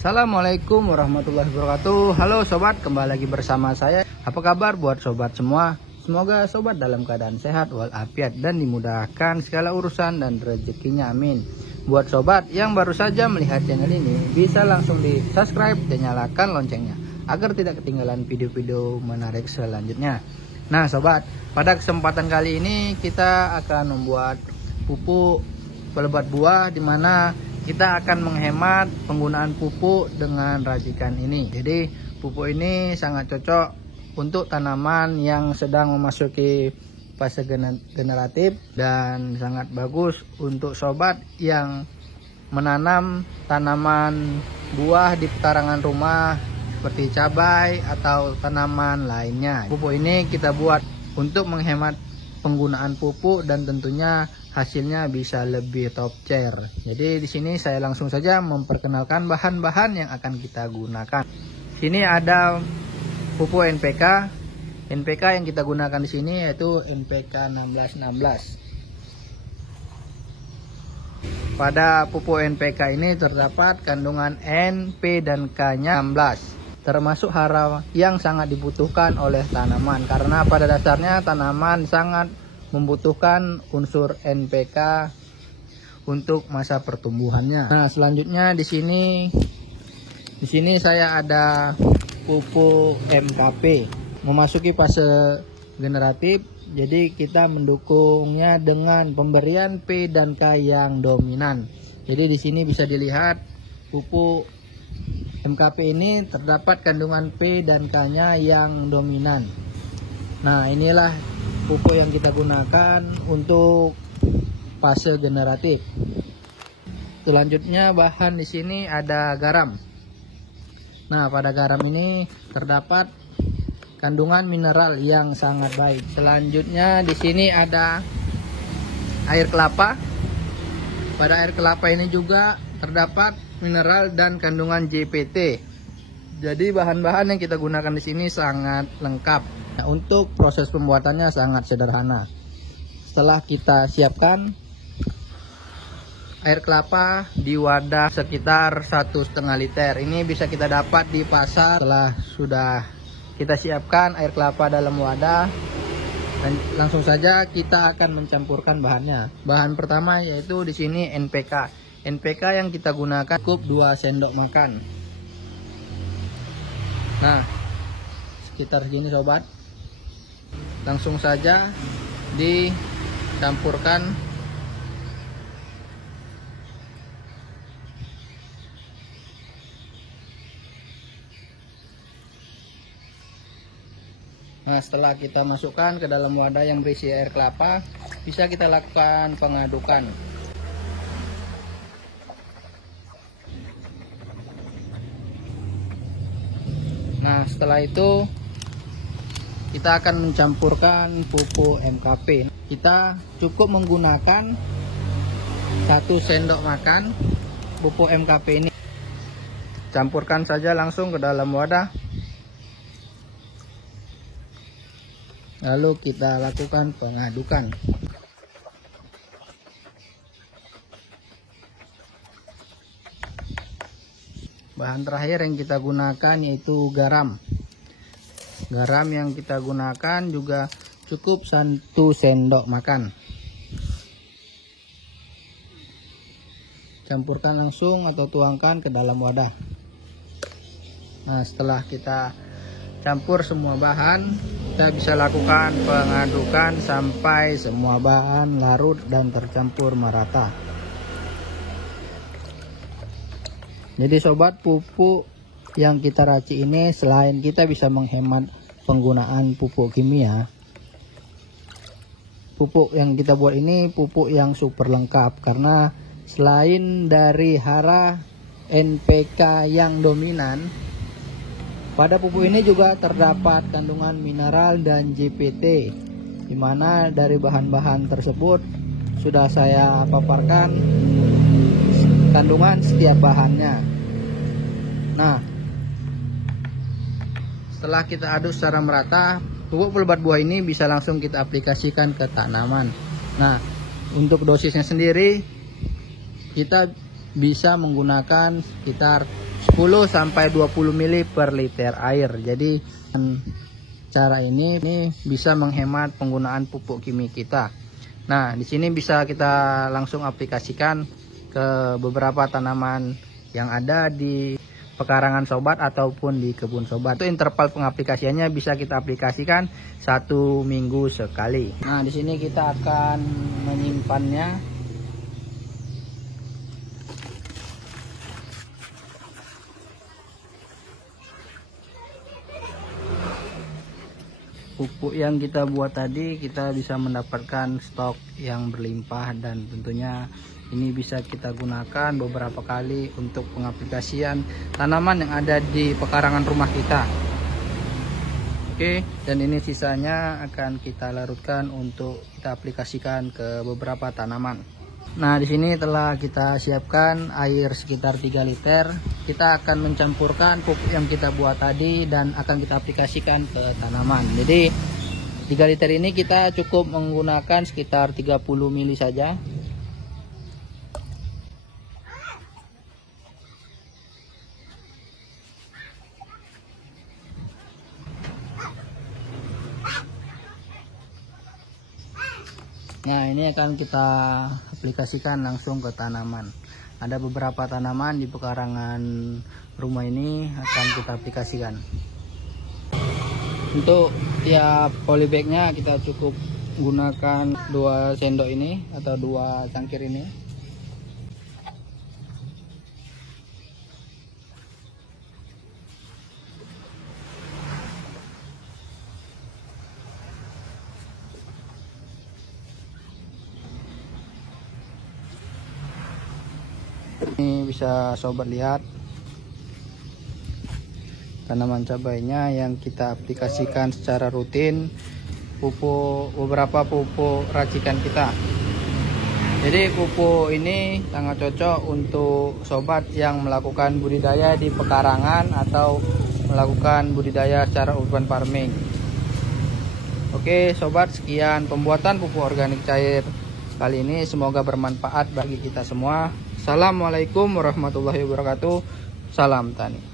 Assalamualaikum warahmatullahi wabarakatuh. Halo sobat, kembali lagi bersama saya. Apa kabar buat sobat semua? Semoga sobat dalam keadaan sehat walafiat dan dimudahkan segala urusan dan rezekinya, amin. Buat sobat yang baru saja melihat channel ini, bisa langsung di subscribe dan nyalakan loncengnya agar tidak ketinggalan video-video menarik selanjutnya. Nah sobat, pada kesempatan kali ini kita akan membuat pupuk pelebat buah, dimana kita akan menghemat penggunaan pupuk dengan racikan ini. Jadi pupuk ini sangat cocok untuk tanaman yang sedang memasuki fase generatif dan sangat bagus untuk sobat yang menanam tanaman buah di pekarangan rumah seperti cabai atau tanaman lainnya. Pupuk ini kita buat untuk menghemat penggunaan pupuk dan tentunya hasilnya bisa lebih top tier. Jadi di sini saya langsung saja memperkenalkan bahan-bahan yang akan kita gunakan. Sini ada pupuk NPK. NPK yang kita gunakan di sini yaitu NPK 1616. Pada pupuk NPK ini terdapat kandungan N, P dan K-nya 16. Termasuk hara yang sangat dibutuhkan oleh tanaman karena pada dasarnya tanaman sangat membutuhkan unsur NPK untuk masa pertumbuhannya. Nah, selanjutnya di sini saya ada pupuk MKP memasuki fase generatif. Jadi kita mendukungnya dengan pemberian P dan K yang dominan. Jadi di sini bisa dilihat pupuk MKP ini terdapat kandungan P dan K-nya yang dominan. Nah, inilah pupuk yang kita gunakan untuk fase generatif. Selanjutnya bahan di sini ada garam. Nah, pada garam ini terdapat kandungan mineral yang sangat baik. Selanjutnya di sini ada air kelapa. Pada air kelapa ini juga terdapat mineral dan kandungan JPT. Jadi bahan-bahan yang kita gunakan di sini sangat lengkap. Nah, untuk proses pembuatannya sangat sederhana. Setelah kita siapkan air kelapa di wadah sekitar 1,5 liter. Ini bisa kita dapat di pasar. Setelah sudah kita siapkan air kelapa dalam wadah, dan langsung saja kita akan mencampurkan bahannya. Bahan pertama yaitu di sini NPK. NPK yang kita gunakan cukup 2 sendok makan. Nah, sekitar segini sobat. Langsung saja dicampurkan. Nah, setelah kita masukkan ke dalam wadah yang berisi air kelapa, bisa kita lakukan pengadukan. Nah, setelah itu kita akan mencampurkan pupuk MKP. Kita cukup menggunakan 1 sendok makan pupuk MKP ini. Campurkan saja langsung ke dalam wadah. Lalu kita lakukan pengadukan. Bahan terakhir yang kita gunakan yaitu garam. Garam yang kita gunakan juga cukup 1 sendok makan. Campurkan langsung atau tuangkan ke dalam wadah. Nah, setelah kita campur semua bahan, kita bisa lakukan pengadukan sampai semua bahan larut dan tercampur merata. Jadi sobat, pupuk yang kita racik ini selain kita bisa menghemat penggunaan pupuk kimia, pupuk yang kita buat ini pupuk yang super lengkap karena selain dari hara NPK yang dominan, pada pupuk ini juga terdapat kandungan mineral dan JPT, dimana dari bahan-bahan tersebut sudah saya paparkan kandungan setiap bahannya. Nah, setelah kita aduk secara merata, pupuk pelebat buah ini bisa langsung kita aplikasikan ke tanaman. Nah, untuk dosisnya sendiri kita bisa menggunakan sekitar 10 sampai 20 ml per liter air. Jadi cara ini bisa menghemat penggunaan pupuk kimia kita. Nah, di sini bisa kita langsung aplikasikan ke beberapa tanaman yang ada di pekarangan sobat ataupun di kebun sobat. Itu interval pengaplikasiannya bisa kita aplikasikan 1 minggu sekali. Nah, di sini kita akan menyimpannya. Pupuk yang kita buat tadi, kita bisa mendapatkan stok yang berlimpah, dan tentunya ini bisa kita gunakan beberapa kali untuk pengaplikasian tanaman yang ada di pekarangan rumah kita. Oke, dan ini sisanya akan kita larutkan untuk kita aplikasikan ke beberapa tanaman. Nah, di sini telah kita siapkan air sekitar 3 liter. Kita akan mencampurkan pupuk yang kita buat tadi dan akan kita aplikasikan ke tanaman. Jadi 3 liter ini kita cukup menggunakan sekitar 30 ml saja. Nah, ini akan kita aplikasikan langsung ke tanaman. Ada beberapa tanaman di pekarangan rumah ini akan kita aplikasikan. Untuk tiap polybagnya kita cukup gunakan 2 sendok ini atau 2 cangkir ini. Ini bisa sobat lihat tanaman cabainya yang kita aplikasikan secara rutin, beberapa pupuk racikan kita. Jadi pupuk ini sangat cocok untuk sobat yang melakukan budidaya di pekarangan atau melakukan budidaya secara urban farming. Oke sobat, sekian pembuatan pupuk organik cair kali ini, semoga bermanfaat bagi kita semua. Assalamualaikum warahmatullahi wabarakatuh. Salam tani.